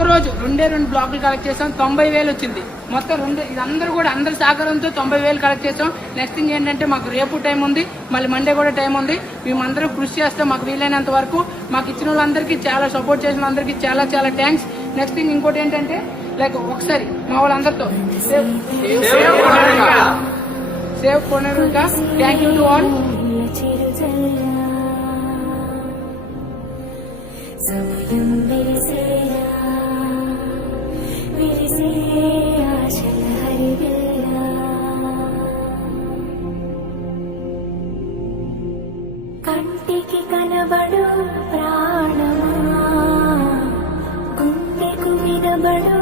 ఒక్కరోజు 2 బ్లాకులు కలెక్ట్ చేసాం, 90,000 వచ్చింది మొత్తం. ఇది అందరూ కూడా అందరి సహకారంతో 90,000 కలెక్ట్ చేసాం. నెక్స్ట్ థింగ్ ఏంటంటే మాకు రేపు టైం ఉంది, మళ్ళీ మండే కూడా టైం ఉంది. మేమందరం కృషి చేస్తాం మాకు వీలైనంత వరకు. మాకు ఇచ్చిన వాళ్ళందరికీ, చాలా సపోర్ట్ చేసిన వాళ్ళందరికీ చాలా చాలా థ్యాంక్స్. నెక్స్ట్ థింగ్ ఇంకోటి ఏంటంటే లైక్ ఒకసారి మా వాళ్ళందరితో సేవ్ కొనరుక. Thank you to all. కంటికి కనబడు ప్రాణమా, గుండెకు వినబడు